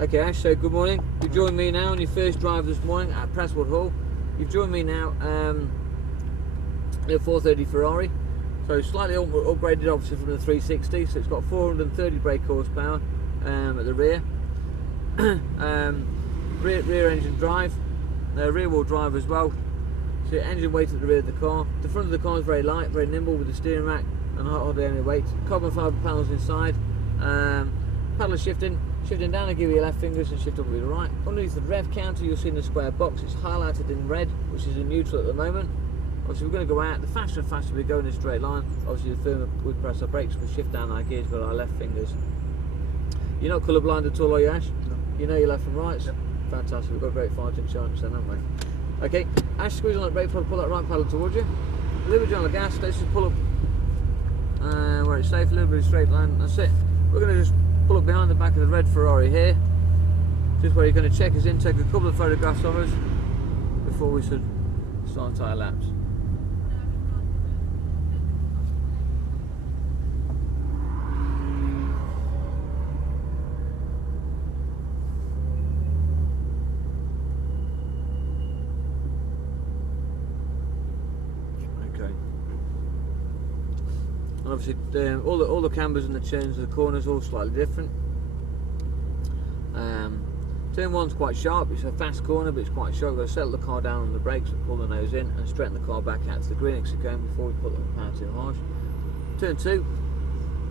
Okay Ash, so good morning. You've joined me now on your first drive this morning at Prestwold Hall. You've joined me now F430 Ferrari. So slightly upgraded obviously from the 360, so it's got 430 brake horsepower at the rear. rear engine drive, rear wheel drive as well. So engine weight at the rear of the car. The front of the car is very light, very nimble with the steering rack and hardly any weight. Carbon fibre panels inside. Paddle shifting down and give you your left fingers and shift up with your right. Underneath the rev counter you'll see in the square box, it's highlighted in red, which is in neutral at the moment. Obviously we're going to go out, the faster and faster we go in a straight line, obviously the firmer we press our brakes, we shift down our gears with our left fingers. You're not colour blind at all, are you Ash? No. You know your left and rights? Yep. Fantastic, we've got a great fighting chance then, haven't we? Okay, Ash, squeeze on that brake pedal, pull that right pedal towards you. A little bit on the gas, let's just pull up where it's safe, a little bit of straight line, that's it. We're going to just pull up behind the back of the red Ferrari here, just where you're going to check us in, take a couple of photographs of us before we should start our laps. Okay. And obviously all the cambers and the turns of the corners all slightly different. Turn one's quite sharp, it's a fast corner but it's quite sharp. We've got to settle the car down on the brakes and pull the nose in and straighten the car back out to the green exit cone before we put the power too harsh. Turn 2,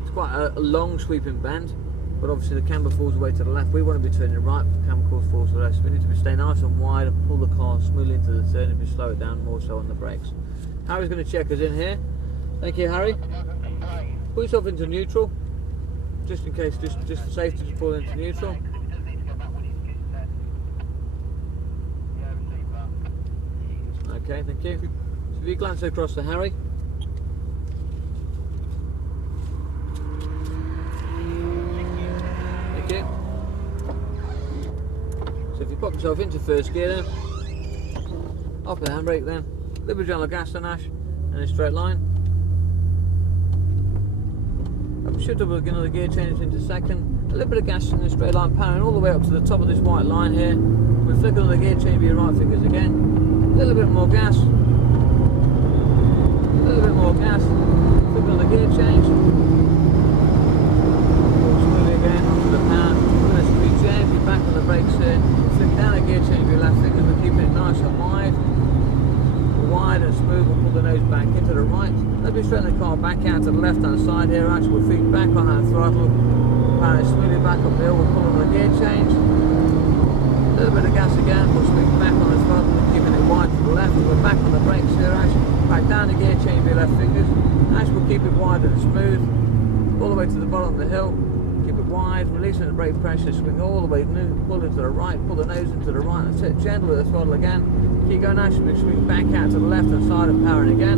it's quite a long sweeping bend, but obviously the camber falls away to the left. We want to be turning right, but the camber falls to the left, so we need to be staying nice and wide and pull the car smoothly into the turn and slow it down more so on the brakes. Harry's going to check us in here. Thank you, Harry. Put yourself into neutral, just in case, just for safety, just pull into neutral. Okay, thank you. So if you glance across to Harry. Thank you. So if you pop yourself into first gear then, off the handbrake then, a little bit on the gas then Ash, and a straight line. Should double another gear change into second, a little bit of gas in a straight line, powering all the way up to the top of this white line here. We flick another gear change with your right fingers again, a little bit more gas, a little bit more gas, flick another gear change, smoothly again onto the power, we're going to speed change, you're back on the brakes here, flick down a gear change with your left fingers, we're keeping it nice and wide and smooth, we'll pull the nose back into the right. Let me straighten the car back out to the left hand side here, actually we'll feet back on that throttle, power smoothly back up the hill, we'll pull on the gear change, a little bit of gas again, we'll swing back on the throttle, keeping it wide to the left, we're back on the brakes here, actually back down the gear change with your left fingers, actually we'll keep it wide and smooth, all the way to the bottom of the hill, keep it wide, releasing the brake pressure, swing all the way, pull into the right, pull the nose into the right, that's it, gentle with the throttle again. Keep going actually, swing back out to the left hand side and powering again.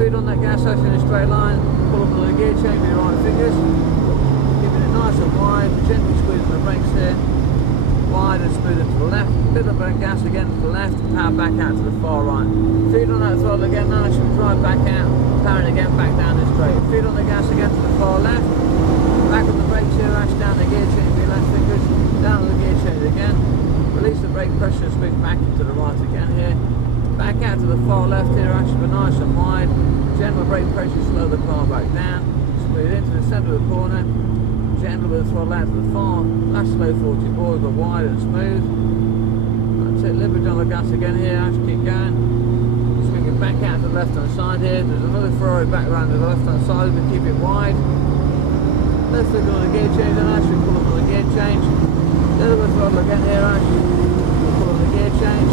Feet on that gas in a straight line, pull up on the gear change with your right fingers. Keeping it nice and wide, gently squeezing the brakes here. Wide and smooth to the left. Bit of gas again to the left, power back out to the far right. Feet on that throttle again, now actually drive back out, powering again back down this straight. Feet on the gas again to the far left. Back on the brakes here, actually down the gear change with your left fingers. Down on the gear change again. Release the brake pressure and swing back into the right again here. Back out to the far left here, actually nice and wide. Gentle brake pressure, slow the car back down. Smooth into the centre of the corner. Gentle with the throttle out to the far. Last slow 40 forward, but wide and smooth. That's it, a little bit on the gas again here, actually keep going. Swing it back out to the left hand side here. There's another Ferrari back around to the left hand side, but keep it wide. Let's look at the gear change and actually pull up on the gear change. A little bit of throttle again here, actually. Pull on the gear change.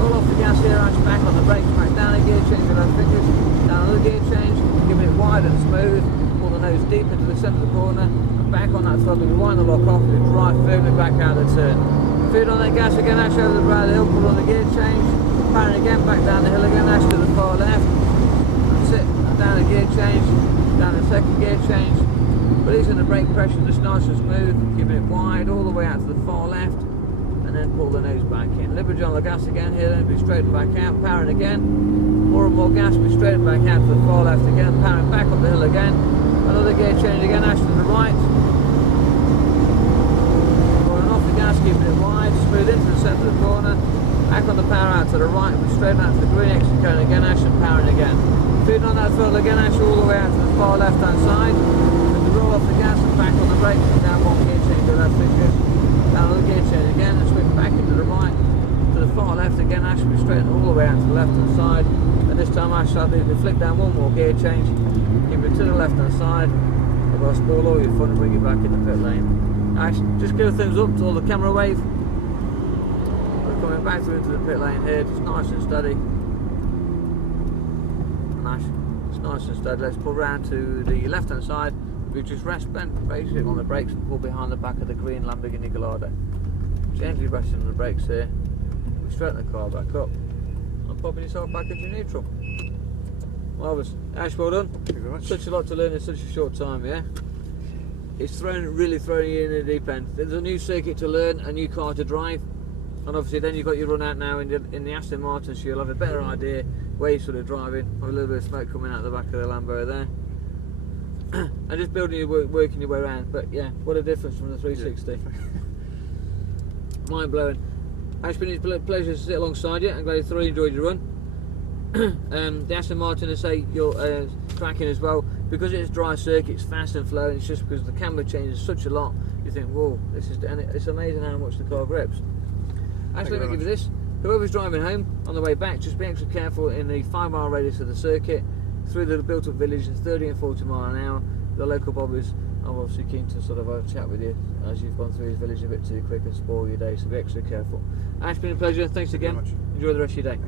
Roll off the gas here, actually back on the brakes, back down the gear change with our fingers. Down another gear change, giving it wide and smooth. Pull the nose deep into the centre of the corner. And back on that throttle, we wind the lock off and drive firmly back out of the turn. Feet on that gas again, actually over the brow of the hill, pull on the gear change. Powering again, back down the hill again, actually to the far left. That's it, and down the gear change. Down the second gear change. Releasing the brake pressure just nice and smooth, keeping it wide all the way out to the far left, and then pull the nose back in. Leverage on the gas again here, then be straight back out, powering again. More and more gas, be straight back out to the far left again, powering back up the hill again. Another gear change again, Ash to the right. Back on the power out to the right, and we straight out to the green exit cone again, Ash, and powering again. Feeding on that throttle again, Ash, all the way out to the far left hand side. With the roll off the gas and back on the brakes, and down one gear change to left fingers. Down on the gear change again, and swing back into the right. To the far left again, Ash, we straighten all the way out to the left hand side. And this time, Ash, I'll do the flick down one more gear change. Keep it to the left hand side. I'm going to spoil all your fun and bring you back in the pit lane. Ash, just give a thumbs up to all the camera wave. Coming back through into the pit lane here, just nice and steady. Nice, it's nice and steady. Let's pull round to the left hand side. We just rest bend basically on the brakes and pull behind the back of the green Lamborghini Gallardo. Gently resting on the brakes here. We straighten the car back up and popping yourself back into neutral. Marvellous. Ash, well done. Thank you very much. Such a lot to learn in such a short time, yeah? It's really throwing you in the deep end. There's a new circuit to learn, a new car to drive. And obviously then you've got your run out now in the Aston Martin, so you'll have a better idea where you're sort of driving. Have a little bit of smoke coming out the back of the Lambo there. And just building your working your way around. But yeah, what a difference from the 360. Yeah. Mind blowing. It's been a pleasure to sit alongside you. I'm glad you thoroughly enjoyed your run. The Aston Martin, I say, you're tracking as well. Because it's dry circuit, it's fast and flowing. It's just because the camber changes such a lot. You think, whoa, it's amazing how much the car grips. Actually, let me give you this. Whoever's driving home on the way back, just be extra careful in the 5-mile radius of the circuit, through the built-up villages, 30 and 40 mile an hour. The local bobbies are obviously keen to sort of have a chat with you as you've gone through his village a bit too quick and spoil your day, so be extra careful. Ash, been a pleasure. Thanks again. Thank you very much. Enjoy the rest of your day.